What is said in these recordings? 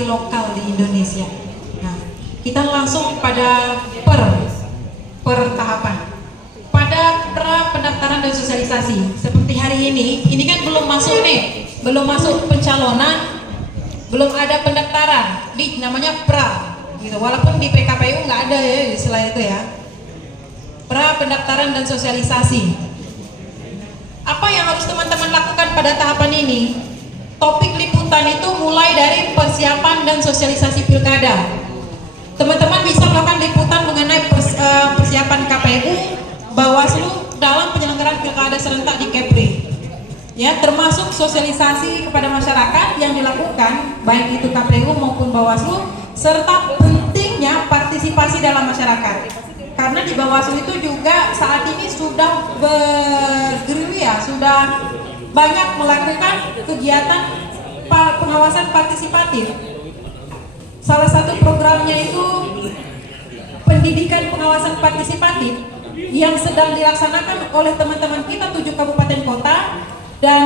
lokal di Indonesia. Nah, kita langsung pada per tahapan. Pada pra pendaftaran dan sosialisasi, seperti hari ini kan belum masuk nih, belum masuk pencalonan, belum ada pendaftaran, namanya pra, gitu. Walaupun di PKPU nggak ada ya istilah itu ya. Pra pendaftaran dan sosialisasi. Apa yang harus teman-teman lakukan pada tahapan ini? Topik liputan itu mulai dari persiapan dan sosialisasi pilkada. Teman-teman bisa melakukan liputan mengenai persiapan KPU, Bawaslu dalam penyelenggaraan pilkada serentak di Kepri. Ya, termasuk sosialisasi kepada masyarakat yang dilakukan baik itu KPU maupun Bawaslu, serta pentingnya partisipasi dalam masyarakat. Karena di Bawaslu itu juga saat ini sudah bergerilya, sudah banyak melakukan kegiatan pengawasan partisipatif. Salah satu programnya itu pendidikan pengawasan partisipatif yang sedang dilaksanakan oleh teman-teman kita 7 kabupaten kota dan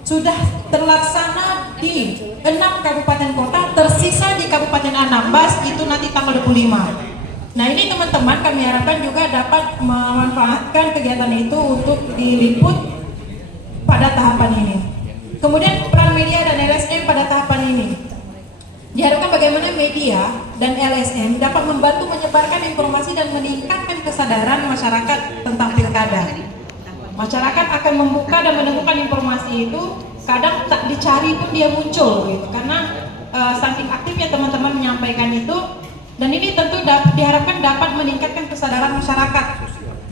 sudah terlaksana di 6 kabupaten kota, tersisa di Kabupaten Anambas itu nanti tanggal 25. Nah, ini teman-teman kami harapkan juga dapat memanfaatkan kegiatan itu untuk diliput pada tahapan ini. Kemudian peran media dan LSM pada tahapan ini. Diharapkan bagaimana media dan LSM dapat membantu menyebarkan informasi dan meningkatkan kesadaran masyarakat tentang pilkada. Masyarakat akan membuka dan menemukan informasi itu, kadang tak dicari pun dia muncul gitu. Karena saking aktifnya teman-teman menyampaikan itu, dan ini tentu diharapkan dapat meningkatkan kesadaran masyarakat.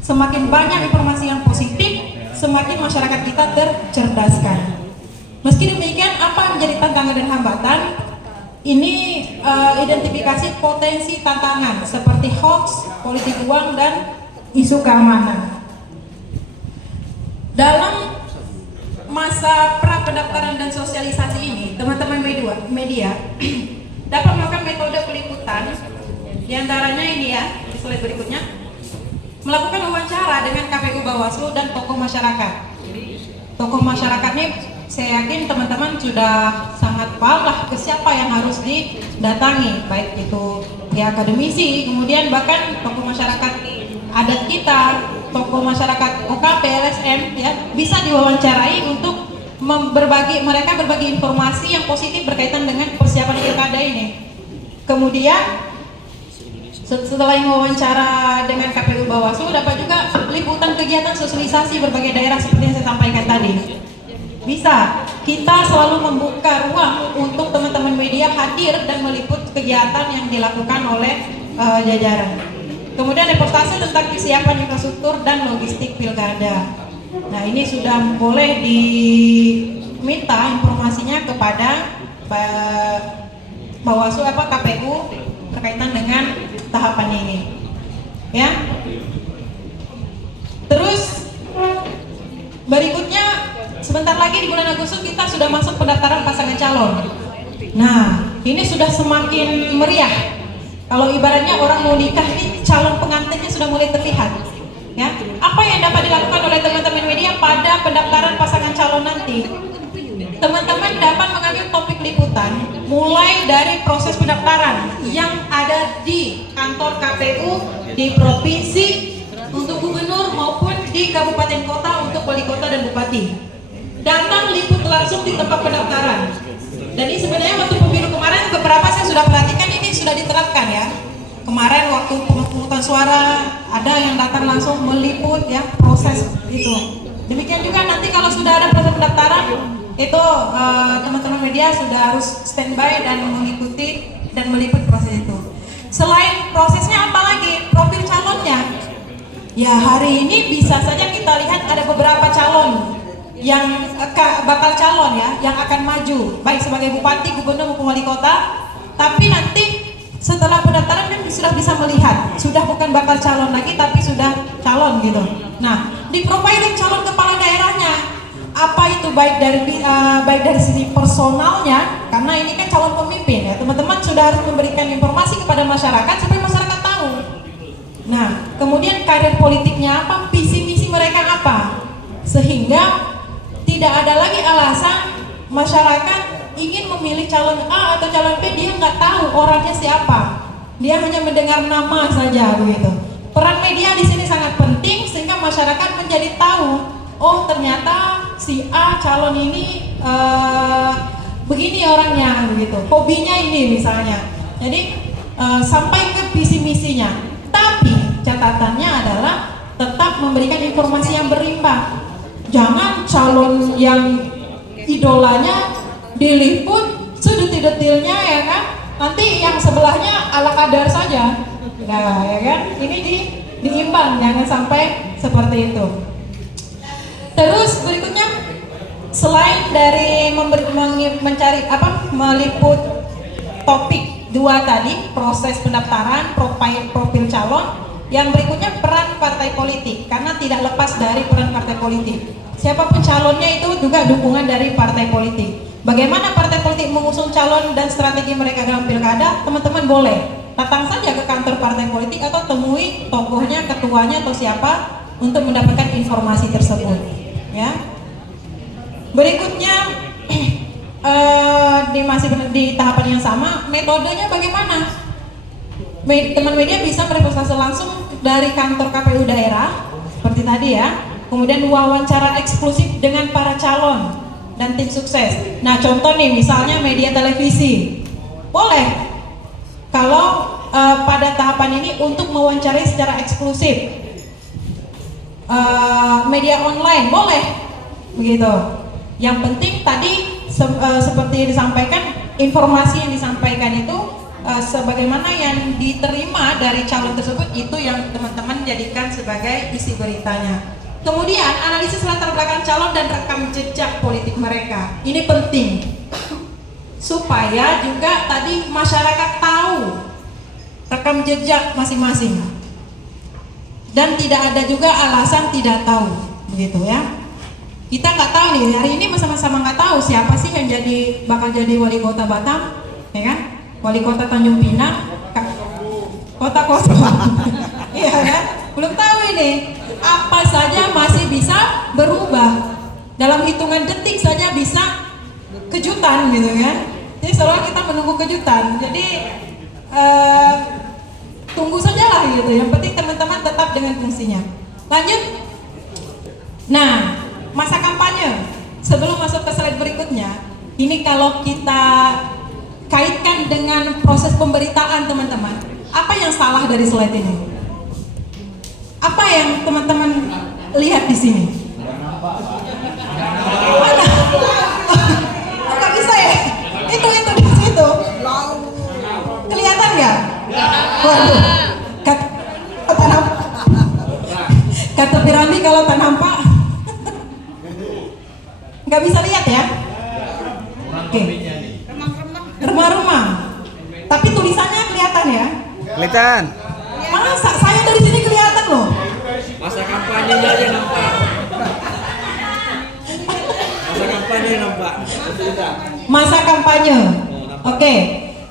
Semakin banyak informasi yang positif, semakin masyarakat kita tercerdaskan. Meski demikian, apa yang menjadi tantangan dan hambatan? Ini identifikasi potensi tantangan seperti hoax, politik uang, dan isu keamanan. Dalam masa pra pendaftaran dan sosialisasi ini, teman-teman media dapat melakukan metode peliputan, diantaranya ini ya, di slide berikutnya, melakukan wawancara dengan KPU, Bawaslu, dan tokoh masyarakat. Tokoh masyarakatnya saya yakin teman-teman sudah sangat paham lah ke siapa yang harus didatangi, baik itu ya akademisi, kemudian bahkan tokoh masyarakat adat kita, tokoh masyarakat OKP, LSM ya, bisa diwawancarai untuk mereka berbagi informasi yang positif berkaitan dengan persiapan pilkada ini. Kemudian setelah wawancara dengan KPU, Bawaslu, dapat juga liputan kegiatan sosialisasi berbagai daerah seperti yang saya sampaikan tadi. Bisa, kita selalu membuka ruang untuk teman-teman media hadir dan meliput kegiatan yang dilakukan oleh jajaran. Kemudian reportase tentang kesiapan infrastruktur dan logistik pilkada. Nah, ini sudah boleh diminta informasinya kepada Bawaslu KPU berkaitan dengan tahapan ini. Ya. Terus berikutnya, sebentar lagi di bulan Agustus kita sudah masuk pendaftaran pasangan calon. Nah, ini sudah semakin meriah. Kalau ibaratnya orang mau nikah nih, calon pengantinnya sudah mulai terlihat. Ya, apa yang dapat dilakukan oleh teman-teman media pada pendaftaran pasangan calon nanti? Teman-teman dapat mengambil topik liputan mulai dari proses pendaftaran yang ada di kantor KPU, di provinsi untuk gubernur maupun di kabupaten kota untuk wali kota dan bupati. Datang liput langsung di tempat pendaftaran. Dan ini sebenarnya waktu pemilu kemarin beberapa saya sudah perhatikan ini sudah diterapkan ya. Kemarin waktu pemungutan suara ada yang datang langsung meliput ya proses itu. Demikian juga nanti kalau sudah ada proses pendaftaran itu teman-teman media sudah harus standby dan mengikuti dan meliput proses itu. Selain prosesnya apa lagi? Profil calonnya. Ya, hari ini bisa saja kita lihat ada beberapa calon yang bakal calon ya, yang akan maju baik sebagai bupati, gubernur maupun wali kota. Tapi nanti setelah pendaftaran kan sudah bisa melihat, sudah bukan bakal calon lagi tapi sudah calon gitu. Nah, di profiling calon kepala daerahnya, apa itu baik dari sisi personalnya, karena ini kan calon pemimpin ya, teman-teman sudah harus memberikan informasi kepada masyarakat supaya masyarakat tahu. Nah, kemudian karir politiknya apa, visi misi mereka apa, sehingga tidak ada lagi alasan masyarakat ingin memilih calon A atau calon B, dia nggak tahu orangnya siapa, dia hanya mendengar nama saja begitu. Peran media di sini sangat penting sehingga masyarakat menjadi tahu, oh ternyata si A calon ini begini orangnya begitu, hobinya ini misalnya. Jadi sampai ke visi misinya. Tapi catatannya adalah tetap memberikan informasi yang berimbang. Jangan calon yang idolanya diliput sedetil-detilnya ya kan, nanti yang sebelahnya ala kadar saja. Nah ya kan, ini diimbang, jangan sampai seperti itu. Terus berikutnya, selain dari mencari meliput topik 2 tadi, proses pendaftaran, profil calon, yang berikutnya peran partai politik, karena tidak lepas dari peran partai politik. Siapapun calonnya itu juga dukungan dari partai politik. Bagaimana partai politik mengusung calon dan strategi mereka dalam pilkada, teman-teman boleh datang saja ke kantor partai politik atau temui tokohnya, ketuanya atau siapa untuk mendapatkan informasi tersebut. Ya. Berikutnya masih di tahapan yang sama, metodenya bagaimana? Teman media bisa merepresentasi langsung dari kantor KPU daerah seperti tadi ya. Kemudian wawancara eksklusif dengan para calon dan tim sukses. Nah contoh nih, misalnya media televisi, boleh kalau pada tahapan ini untuk mewawancarai secara eksklusif. Media online boleh begitu. Yang penting tadi seperti disampaikan, informasi yang disampaikan itu sebagaimana yang diterima dari calon tersebut, itu yang teman-teman jadikan sebagai isi beritanya. Kemudian analisis latar belakang calon dan rekam jejak politik mereka. Ini penting supaya juga tadi masyarakat tahu rekam jejak masing-masing dan tidak ada juga alasan tidak tahu, begitu ya. Kita nggak tahu nih, hari ini sama-sama nggak tahu siapa sih yang bakal jadi wali kota Batam, ya kan? Wali kota Tanjung Pinang, kota kosong, iya kan? Belum tahu ini. Apa saja masih bisa berubah, dalam hitungan detik saja bisa kejutan gitu kan. Jadi selalu kita menunggu kejutan. Jadi tunggu sajalah gitu. Yang penting teman-teman tetap dengan fungsinya. Lanjut. Nah, masa kampanye. Sebelum masuk ke slide berikutnya, ini kalau kita kaitkan dengan proses pemberitaan teman-teman, apa yang salah dari slide ini? Apa yang teman-teman lihat di sini? Mana? Oh, nggak bisa ya? Itu di situ. Kelihatan nggak? Waduh. Kata Pirambi kalau tak nampak, nggak bisa lihat ya? Oke. Remang-remang. Tapi tulisannya kelihatan ya? Kelihatan. Masa saya dari sini kelihatan loh. Masa kampanyenya aja nampak. Masa kampanye nampak. Masa kampanye. Oke.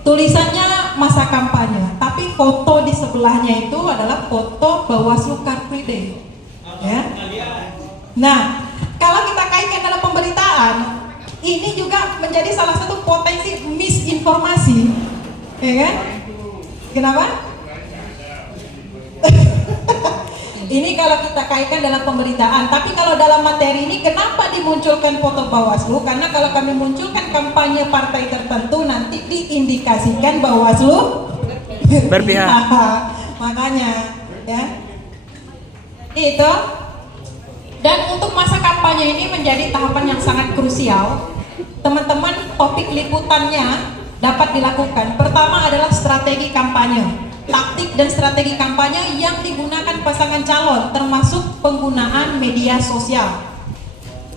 Tulisannya masa kampanye, tapi foto di sebelahnya itu adalah foto Bawaslu Car Free Day. Ya. Nah, kalau kita kaitkan dalam pemberitaan, ini juga menjadi salah satu potensi misinformasi. Ya kan? Kenapa? Ini kalau kita kaitkan dalam pemberitaan, tapi kalau dalam materi ini kenapa dimunculkan foto Bawaslu? Karena kalau kami munculkan kampanye partai tertentu, nanti diindikasikan Bawaslu berpihak. Makanya ya itu. Dan untuk masa kampanye ini menjadi tahapan yang sangat krusial. Teman-teman, topik liputannya dapat dilakukan. Pertama adalah strategi kampanye. Taktik dan strategi kampanye yang digunakan pasangan calon, termasuk penggunaan media sosial.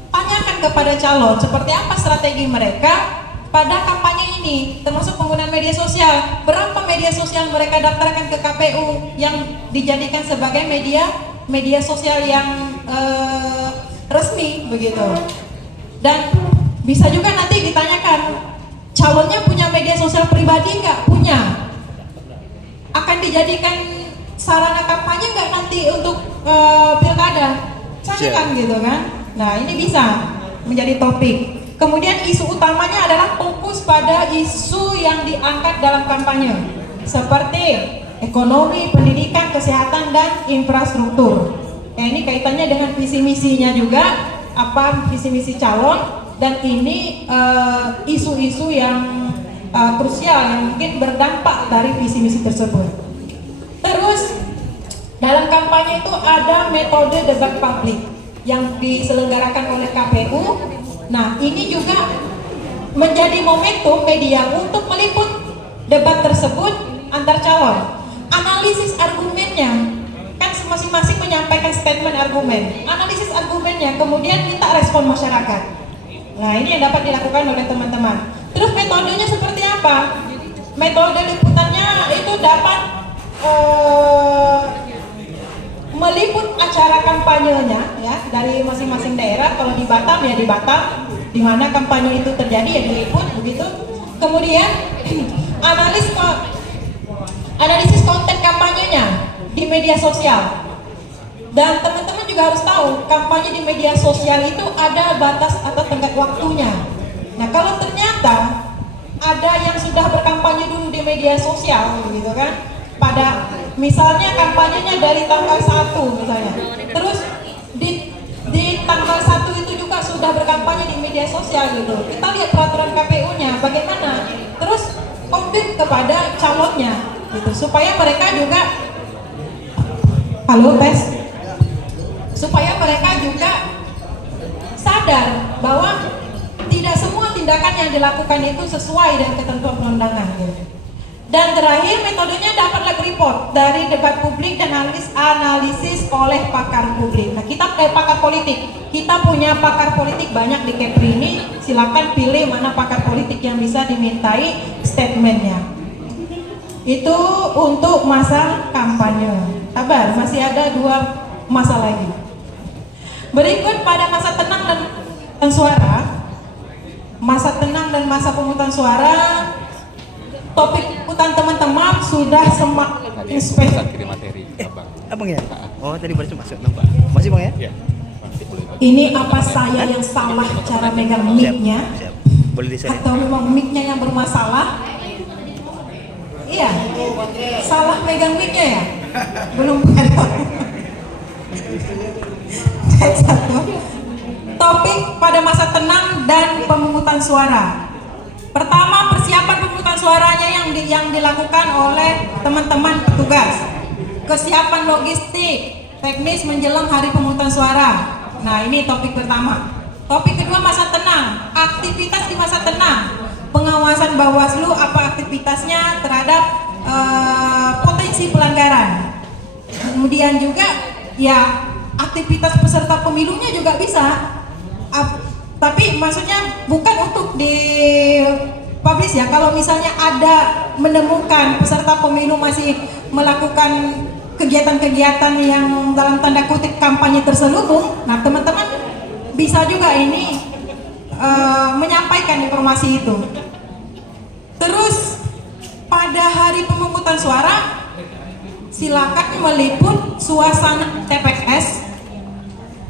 Tanyakan kepada calon seperti apa strategi mereka pada kampanye ini, termasuk penggunaan media sosial. Berapa media sosial mereka daftarkan ke KPU yang dijadikan sebagai media sosial yang resmi begitu. Dan bisa juga nanti ditanyakan, calonnya punya media sosial pribadi nggak? Punya. Akan dijadikan sarana kampanye nggak nanti untuk pilkada? Tanyakan gitu kan. Nah ini bisa menjadi topik. Kemudian isu utamanya adalah fokus pada isu yang diangkat dalam kampanye, seperti ekonomi, pendidikan, kesehatan, dan infrastruktur. Ya, ini kaitannya dengan visi misinya juga, apa visi misi calon, dan ini isu-isu yang krusial yang mungkin berdampak dari visi misi tersebut. Terus dalam kampanye itu ada metode debat publik yang diselenggarakan oleh KPU. Nah, ini juga menjadi momentum media untuk meliput debat tersebut antar calon. Analisis argumennya, kan masing-masing menyampaikan statement argumen. Analisis argumennya, kemudian minta respon masyarakat. Nah, ini yang dapat dilakukan oleh teman-teman. Terus metodenya seperti apa? Metode liputannya itu dapat meliput acara kampanyenya ya dari masing-masing daerah. Kalau di Batam ya di Batam, di mana kampanye itu terjadi ya diliput begitu. Kemudian analisis konten kampanyenya di media sosial. Dan teman-teman juga harus tahu kampanye di media sosial itu ada batas atau tenggat waktunya. Nah, kalau ternyata ada yang sudah berkampanye dulu di media sosial gitu kan, pada misalnya kampanyenya dari tanggal 1 misalnya, terus di tanggal 1 itu juga sudah berkampanye di media sosial gitu, kita lihat peraturan KPU-nya bagaimana, terus konfirm kepada calonnya gitu, supaya mereka juga supaya mereka juga sadar bahwa tidak semua tindakan yang dilakukan itu sesuai dengan ketentuan perundangan gitu. Dan terakhir, metodenya dapat lag report dari debat publik dan analisis oleh pakar publik. Nah, pakar politik. Kita punya pakar politik banyak di Kepri ini. Silakan pilih mana pakar politik yang bisa dimintai statementnya. Itu untuk masa kampanye. Sabar, masih ada 2 masa lagi. Berikut pada masa tenang dan suara. Masa tenang dan masa pemungutan suara. Topik liputan teman-teman sudah semakin spesifik. Kirim materi, Abang. Abang ya? Oh, tadi baru masuk nampak. Masih Bang ya? Iya. Ini apa saya yang salah cara megang mic-nya? Siap. Boleh disalin. Atau memang mic-nya yang bermasalah? Iya. Salah megang mic-nya ya? Belum ada. Satu. Topik pada masa tenang dan pemungutan suara. Pertama, persiapan pemungutan suaranya yang dilakukan oleh teman-teman petugas. Kesiapan logistik, teknis menjelang hari pemungutan suara. Nah, ini topik pertama. Topik kedua, masa tenang. Aktivitas di masa tenang. Pengawasan Bawaslu apa aktivitasnya terhadap potensi pelanggaran. Kemudian juga ya aktivitas peserta pemilunya juga bisa. Tapi maksudnya bukan untuk di publish ya. Kalau misalnya ada menemukan peserta pemilu masih melakukan kegiatan-kegiatan yang dalam tanda kutip kampanye terselubung, nah teman-teman bisa juga ini menyampaikan informasi itu. Terus pada hari pemungutan suara silakan meliput suasana TPS,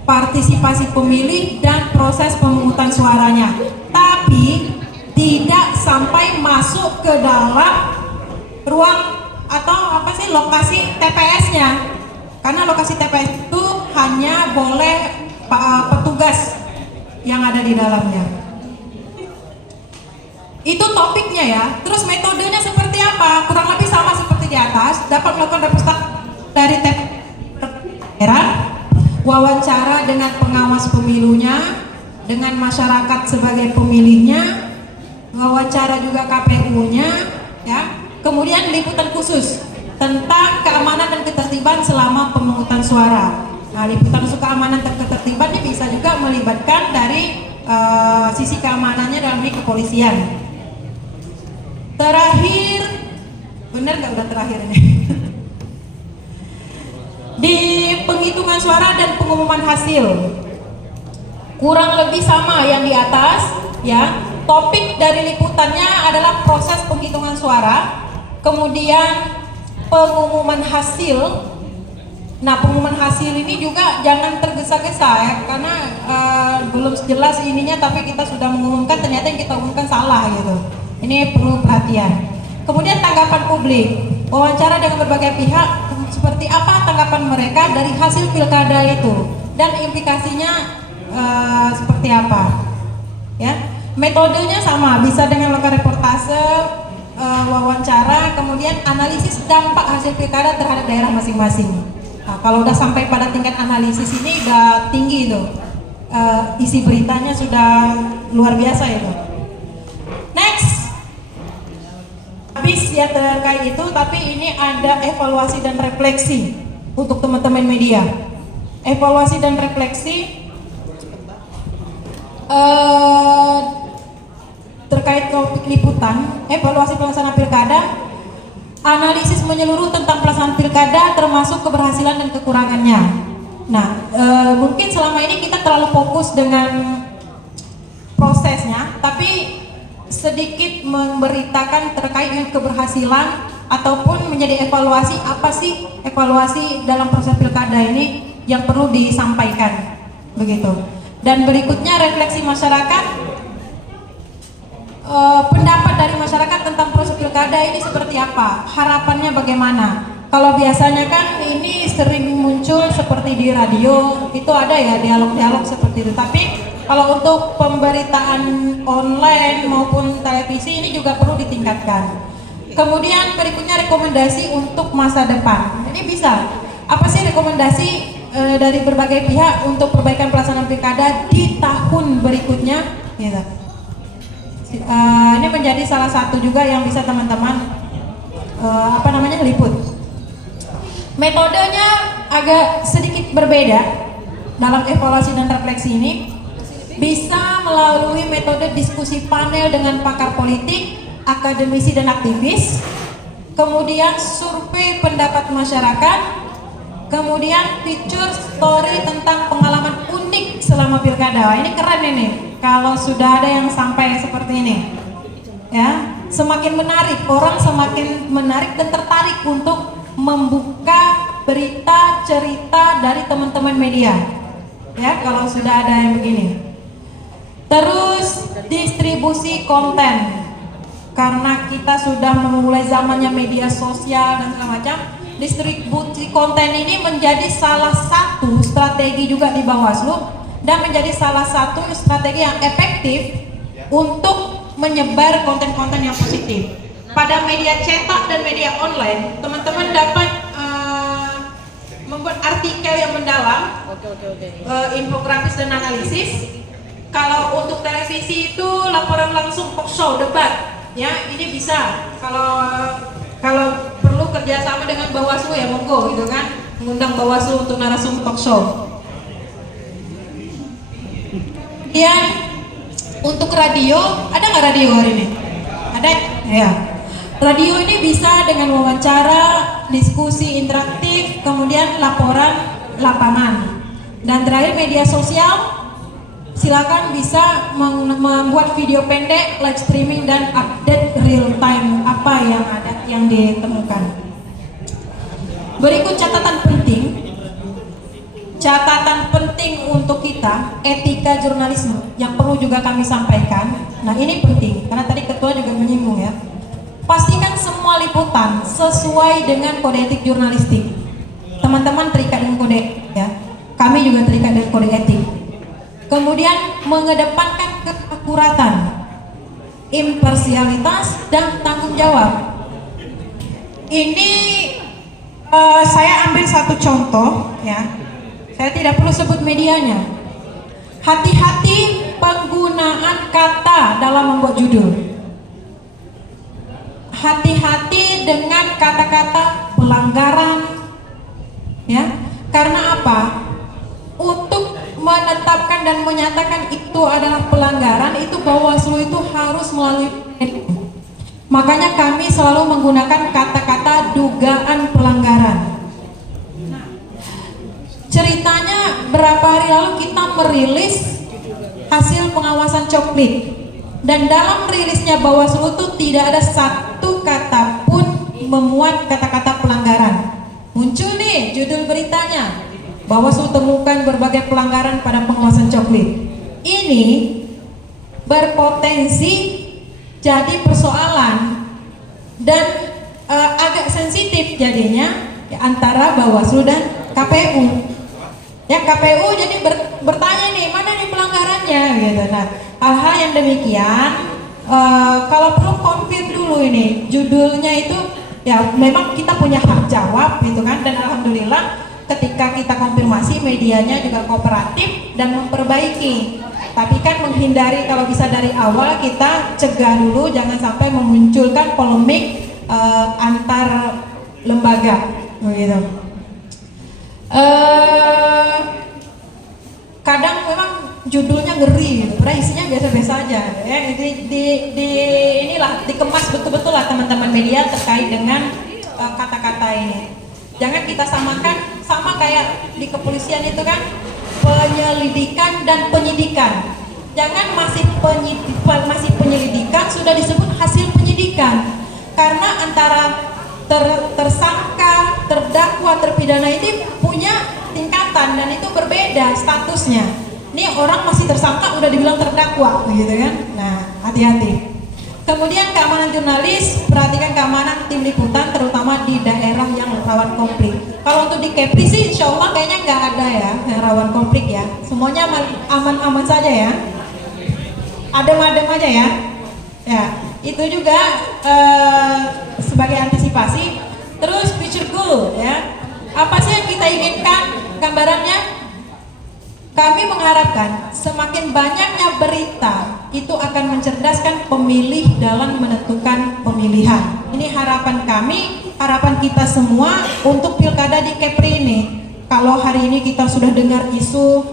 partisipasi pemilih dan proses pemungutan suaranya, tapi tidak sampai masuk ke dalam ruang atau lokasi TPS-nya, karena lokasi TPS itu hanya boleh petugas yang ada di dalamnya. Itu topiknya ya. Terus metodenya seperti apa? Kurang lebih sama seperti di atas. Dapat melakukan representasi dari daerah, wawancara dengan pengawas pemilunya, dengan masyarakat sebagai pemilihnya, wawancara juga KPU-nya, ya. Kemudian liputan khusus tentang keamanan dan ketertiban selama pemungutan suara. Nah, liputan keamanan dan ketertiban ini bisa juga melibatkan dari sisi keamanannya dalam kepolisian. Terakhir, benar nggak udah terakhir ini? Di penghitungan suara dan pengumuman hasil kurang lebih sama yang di atas ya. Topik dari liputannya adalah proses penghitungan suara, kemudian pengumuman hasil Nah, pengumuman hasil ini juga jangan tergesa-gesa ya, karena belum jelas ininya, tapi kita sudah mengumumkan, ternyata yang kita umumkan salah gitu. Ini perlu perhatian. Kemudian tanggapan publik, wawancara dengan berbagai pihak, seperti apa tanggapan mereka dari hasil pilkada itu dan implikasinya seperti apa. Ya, metodenya sama, bisa dengan melakukan reportase, wawancara, kemudian analisis dampak hasil pilkada terhadap daerah masing-masing. Nah, kalau udah sampai pada tingkat analisis ini udah tinggi itu, isi beritanya sudah luar biasa itu. Next, habis ya terkait itu, tapi ini ada evaluasi dan refleksi untuk teman-teman media. Evaluasi dan refleksi terkait topik liputan, evaluasi pelaksanaan pilkada, analisis menyeluruh tentang pelaksanaan pilkada termasuk keberhasilan dan kekurangannya. Nah, mungkin selama ini kita terlalu fokus dengan prosesnya, tapi sedikit memberitakan terkait dengan keberhasilan ataupun menjadi evaluasi, apa sih evaluasi dalam proses pilkada ini yang perlu disampaikan, begitu. Dan berikutnya refleksi masyarakat. Pendapat dari masyarakat tentang proses pilkada ini seperti apa? Harapannya bagaimana? Kalau biasanya kan ini sering muncul seperti di radio, itu ada ya dialog-dialog seperti itu. Tapi kalau untuk pemberitaan online maupun televisi ini juga perlu ditingkatkan. Kemudian berikutnya rekomendasi untuk masa depan. Ini bisa, apa sih rekomendasi dari berbagai pihak untuk perbaikan pelaksanaan pilkada di tahun berikutnya? Gitu. Ini menjadi salah satu juga yang bisa teman-teman liput. Metodenya agak sedikit berbeda dalam evaluasi dan refleksi ini. Bisa melalui metode diskusi panel dengan pakar politik, akademisi dan aktivis, kemudian survei pendapat masyarakat, kemudian feature story tentang pengalaman unik selama pilkada. Ini keren ini. Kalau sudah ada yang sampai seperti ini, ya, semakin menarik, orang semakin menarik dan tertarik untuk membuka berita cerita dari teman-teman media, ya, kalau sudah ada yang begini. Terus distribusi konten, karena kita sudah memulai zamannya media sosial dan segala macam. Distribusi konten ini menjadi salah satu strategi juga di Bawaslu dan menjadi salah satu strategi yang efektif untuk menyebar konten-konten yang positif. Pada media cetak dan media online, teman-teman dapat membuat artikel yang mendalam, infografis dan analisis. Kalau untuk televisi itu laporan langsung, talk show, debat, ya, ini bisa. Kalau perlu kerjasama dengan Bawaslu ya monggo gitu kan, mengundang Bawaslu untuk narasumber talk show. Kemudian untuk radio, ada nggak radio hari ini? Ada? Ya. Radio ini bisa dengan wawancara, diskusi interaktif, kemudian laporan lapangan. Dan terakhir media sosial, silakan bisa membuat video pendek, live streaming dan update real time apa yang ada yang ditemukan. Berikut catatan penting. Catatan penting untuk kita, etika jurnalisme yang perlu juga kami sampaikan. Nah, ini penting karena tadi ketua juga menyinggung ya. Pastikan semua liputan sesuai dengan kode etik jurnalistik. Teman-teman terikat dengan kode etik ya. Kami juga terikat dengan kode etik. Kemudian mengedepankan keakuratan, imparsialitas dan tanggung jawab. Ini saya ambil satu contoh ya. Saya tidak perlu sebut medianya. Hati-hati penggunaan kata dalam membuat judul. Hati-hati dengan kata-kata pelanggaran, ya. Karena apa? Untuk menetapkan dan menyatakan itu adalah pelanggaran, itu Bawaslu itu harus melalui. Makanya kami selalu menggunakan kata-kata dugaan pelanggaran. Ceritanya berapa hari lalu kita merilis hasil pengawasan coklit, dan dalam rilisnya Bawaslu itu tidak ada satu kata pun memuat kata-kata pelanggaran. Muncul nih judul beritanya, Bawaslu temukan berbagai pelanggaran pada pengawasan coklit. Ini berpotensi jadi persoalan dan agak sensitif jadinya antara Bawaslu dan KPU. Ya, KPU jadi bertanya nih, mana nih pelanggarannya gitu. Nah, hal-hal yang demikian kalau perlu konfirm dulu ini judulnya itu, ya memang kita punya hak jawab gitu kan, dan alhamdulillah ketika kita konfirmasi medianya juga kooperatif dan memperbaiki. Tapi kan menghindari, kalau bisa dari awal kita cegah dulu, jangan sampai memunculkan polemik antar lembaga begitu. Kadang memang judulnya ngeri gitu, padahal isinya biasa-biasa aja ya. Inilah dikemas betul-betul lah teman-teman media terkait dengan kata-kata ini. Jangan kita samakan sama kayak di kepolisian itu kan, penyelidikan dan penyidikan. Jangan masih penyelidikan sudah disebut hasil penyidikan, karena antara tersangka, terdakwa, terpidana itu punya tingkatan dan itu berbeda statusnya. Ini orang masih tersangka udah dibilang terdakwa gitu kan. Nah, hati-hati. Kemudian keamanan jurnalis, perhatikan keamanan tim liputan terutama di daerah yang rawan konflik. Kalau untuk di Kepri sih insya Allah kayaknya nggak ada ya yang rawan konflik ya. Semuanya aman-aman saja ya. Adem-adem aja ya. Ya, itu juga sebagai antisipasi. Terus future goal ya. Apa sih yang kita inginkan gambarannya? Kami mengharapkan semakin banyaknya berita itu akan mencerdaskan pemilih dalam menentukan pemilihan. Ini harapan kami, harapan kita semua untuk pilkada di Kepri ini. Kalau hari ini kita sudah dengar isu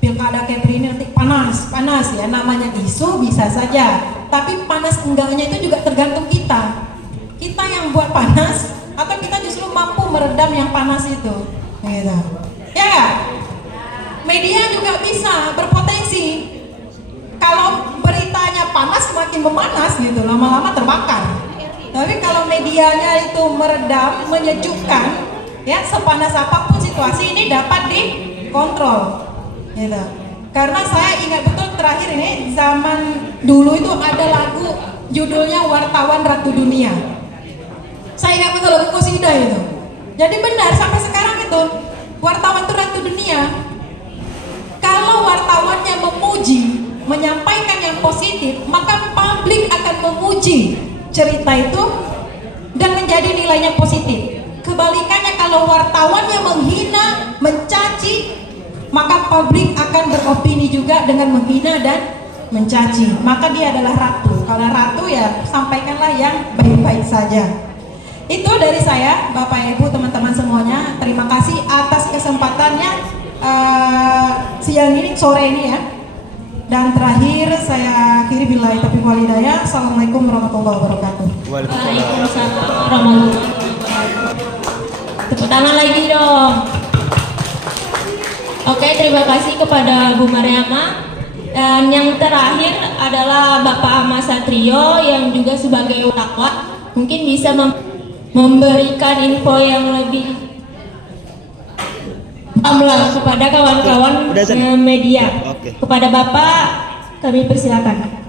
pilkada Kepri ini nanti panas ya, namanya isu bisa saja. Tapi panas enggaknya itu juga tergantung kita. Kita yang buat panas atau kita justru mampu meredam yang panas itu. Gitu. Ya nggak? Media juga bisa berpotensi. Kalau beritanya panas semakin memanas gitu, lama-lama terbakar. Tapi kalau medianya itu meredam, menyejukkan, ya sepanas apapun situasi ini dapat dikontrol. Gitu. Karena saya ingat betul terakhir ini zaman dulu itu ada lagu judulnya Wartawan Ratu Dunia. Saya ingat betul lagu Qasidah itu. Jadi benar sampai sekarang itu wartawan itu ratu dunia. Kalau wartawannya memuji, menyampaikan yang positif, maka publik akan memuji cerita itu dan menjadi nilainya positif. Kebalikannya kalau wartawannya menghina, mencaci, maka publik akan beropini juga dengan menghina dan mencaci. Maka dia adalah ratu. Kalau ratu ya sampaikanlah yang baik-baik saja. Itu dari saya, Bapak Ibu, teman-teman semuanya. Terima kasih atas kesempatannya siang ini, sore ini ya. Dan terakhir saya akhiri billahi taufiq wal hidayah. Assalamualaikum warahmatullahi wabarakatuh. Waalaikumsalam warahmatullahi wabarakatuh. Tepuk tangan lagi dong. Oke, terima kasih kepada Bu Mariama. Dan yang terakhir adalah Bapak Ahmad Satrio yang juga sebagai wakil mungkin bisa memberikan info yang lebih kepada kawan-kawan media. Oke. Kepada Bapak kami persilakan.